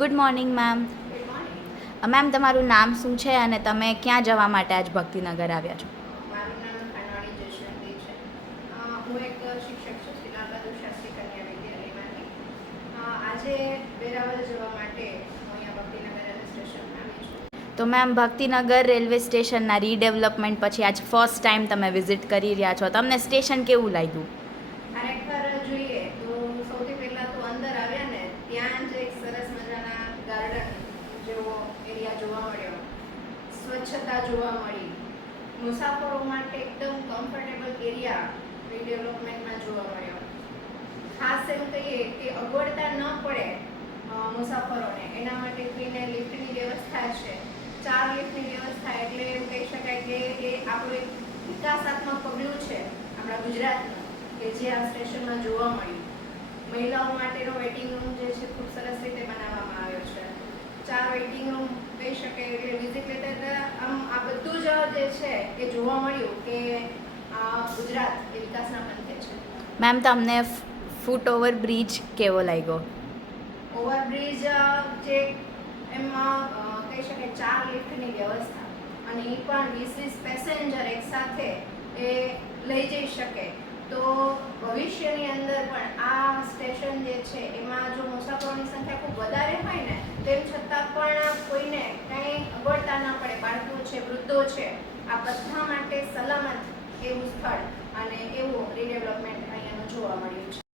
Good morning ma'am. Good morning. Ma'am તમારું નામ શું છે અને તમે ક્યાં જવા માટે આજ ભક્તિનગર આવ્યા છો? મારું નામ ખાનવાણી જશવંતી છે. હું એક શિક્ષક છું શ્રી લાલ બહાદુર શાસ્ત્રી કન્યા વિદ્યાલયમાંથી. આજે વેરાવળ જવા માટે હું અહીંયા ભક્તિનગર રેલવે સ્ટેશનમાં આવી છું. તો મેમ ભક્તિનગર રેલવે સ્ટેશનના રીડેવલપમેન્ટ પછી આજ ફર્સ્ટ ટાઈમ તમે વિઝિટ કરી રહ્યા છો, તમને સ્ટેશન કેવું લાગ્યું? ખરેખર જોઈએ તો સૌથી પહેલાં તો અંદર આવ્યા ને ત્યાં જ એક સરસ મજાના ગાર્ડન જેવો એરિયા જોવા મળ્યો, સ્વચ્છતા જોવા મળી, મુસાફરો માટે એકદમ કમ્ફર્ટેબલ એરિયા રીડેવલપમેન્ટમાં જોવા મળ્યો. ખાસ એમ કહીએ કે અગવડતા ન પડે મુસાફરોને એના માટે થઈને લિફ્ટની વ્યવસ્થા છે. 4 લિફ્ટની વ્યવસ્થા એટલે એમ કહી શકાય કે એ આપણું એક વિકાસાત્મક પગલું છે આપણા ગુજરાતનું કે જે આ સ્ટેશનમાં જોવા મળ્યું. મહિલાઓ માટેનો વેઇટિંગ રૂમ જે છે ખૂબ સરસ રીતે બનાવવામાં આવ્યો છે. 4 વેઇટિંગ રૂમ કહી શકાય એટલે વિઝિટ લેતા આમ આ બધું જ જે છે એ જોવા મળ્યું કે ગુજરાત એ વિકાસના પંથે છે. મેમ તમને ફૂટ ઓવર બ્રિજ કેવો લાગ્યો? ઓવરબ્રિજ જે એમાં કહી શકાય 4 લિફ્ટની વ્યવસ્થા અને એ પણ 20 પેસેન્જર એકસાથે એ લઈ જઈ શકે તો ભવિષ્યની અંદર પણ આ સ્ટેશન જે છે એમાં જો મુસાફરોની સંખ્યા ખૂબ વધારે હોય ને તેમ છતાં પણ કોઈને કંઈ અગવડતા ન પડે, બાળકો છે, વૃદ્ધો છે, આ બધા માટે સલામત એવું સ્થળ અને એવું રીડેવલપમેન્ટ અહીંયાનું જોવા મળ્યું છે.